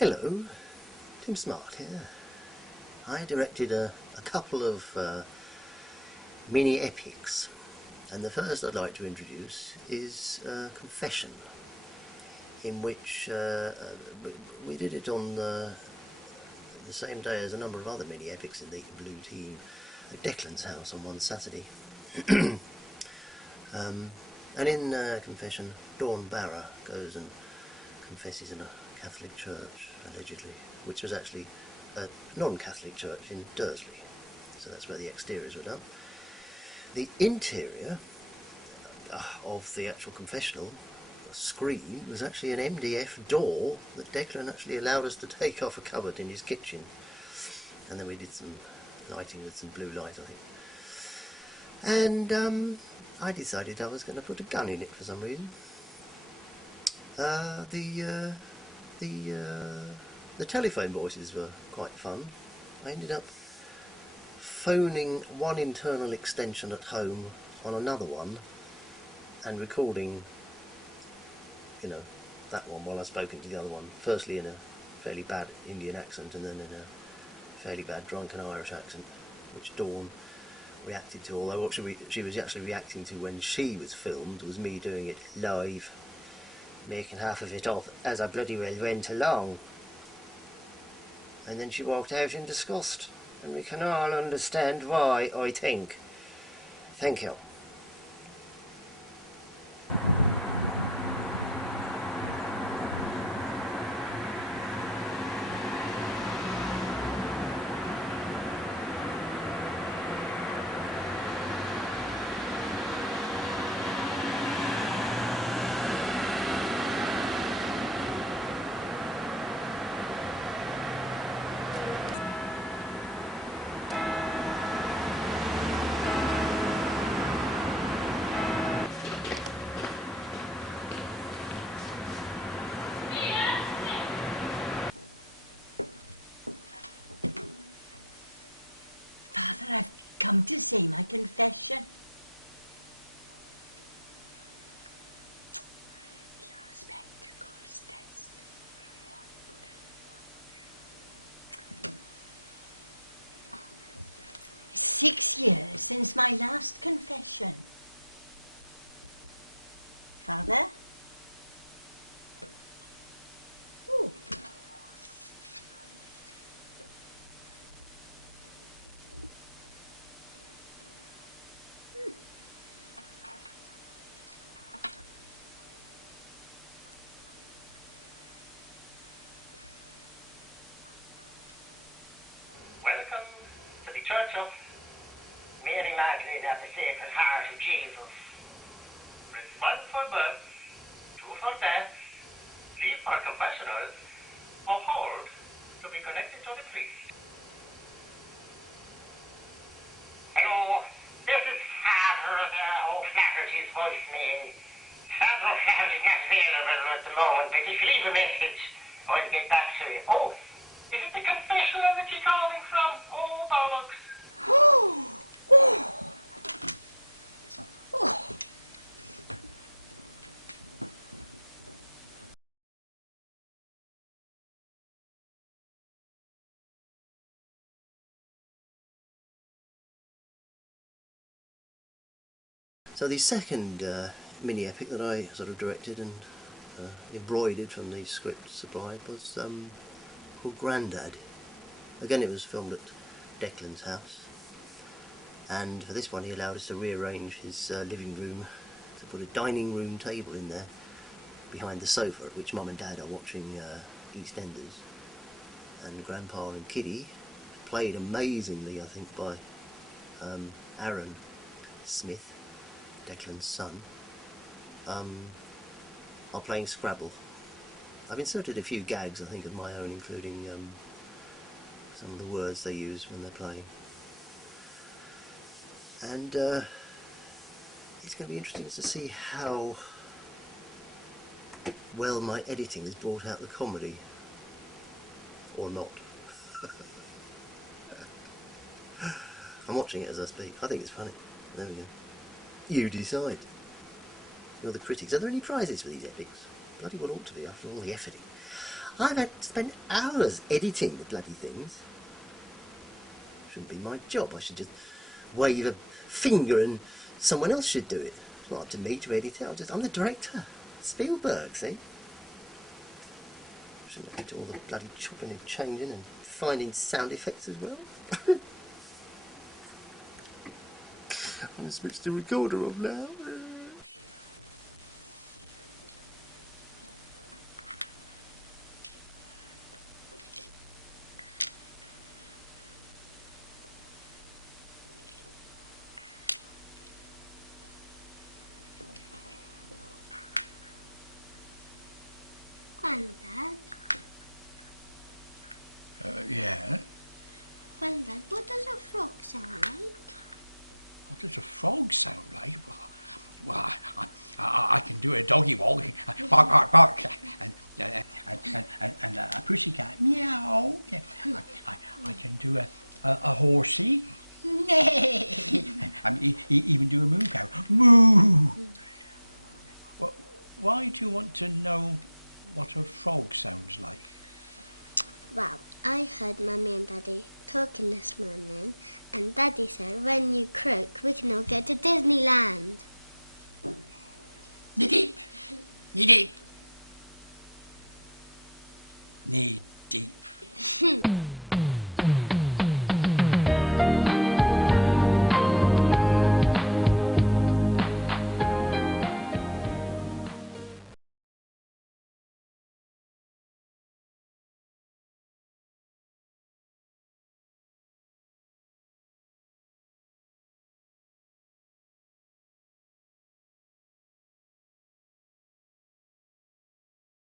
Hello, Tim Smart here. I directed a couple of mini epics, and the first I'd like to introduce is Confession, in which we did it on the same day as a number of other mini epics in the Blue Team at Declan's house on one Saturday. And in Confession, Dawn Barra goes and confesses in a Catholic church, allegedly, which was actually a non-Catholic church in Dursley. So that's where the exteriors were done. The interior of the actual confessional screen was actually an MDF door that Declan actually allowed us to take off a cupboard in his kitchen. And then we did some lighting with some blue light, I think. And I decided I was going to put a gun in it for some reason. The telephone voices were quite fun. I ended up phoning one internal extension at home on another one and recording, that one while I spoke into the other one. Firstly in a fairly bad Indian accent and then in a fairly bad drunken Irish accent, which Dawn reacted to, although what she was actually reacting to when she was filmed was me doing it live, making half of it off as I bloody well went along. And then she walked out in disgust, and we can all understand why, I think. Thank you. Church of Mary Magdalene at the Sacred Heart of Jesus. Press 1 for birth, 2 for death, 3 for confessionals, or hold to be connected to the priest. Hello, this is Father O'Flaherty's voicemail. Father O'Flaherty is not available at the moment, but if you leave a message, I'll get back to you. Oh, is it the confessional that you're calling from? Oh, bollocks. So the second mini epic that I sort of directed and embroidered from the script supplied was called Granddad. Again, it was filmed at Declan's house, and for this one he allowed us to rearrange his living room to put a dining room table in there behind the sofa at which Mum and Dad are watching EastEnders, and Grandpa and Kitty, played amazingly I think by Aaron Smith, Declan's son, are playing Scrabble. I've inserted a few gags I think of my own, including some of the words they use when they're playing. And it's going to be interesting to see how well my editing has brought out the comedy, or not. I'm watching it as I speak. I think it's funny. There we go. You decide. You're the critics. Are there any prizes for these epics? Bloody well ought to be after all the efforting. I've had to spend hours editing the bloody things. Shouldn't be my job. I should just wave a finger and someone else should do it. It's not up to me to edit it. I'm the director. Spielberg, see? Shouldn't have to do all the bloody chopping and changing and finding sound effects as well. I'm going to switch the recorder off now.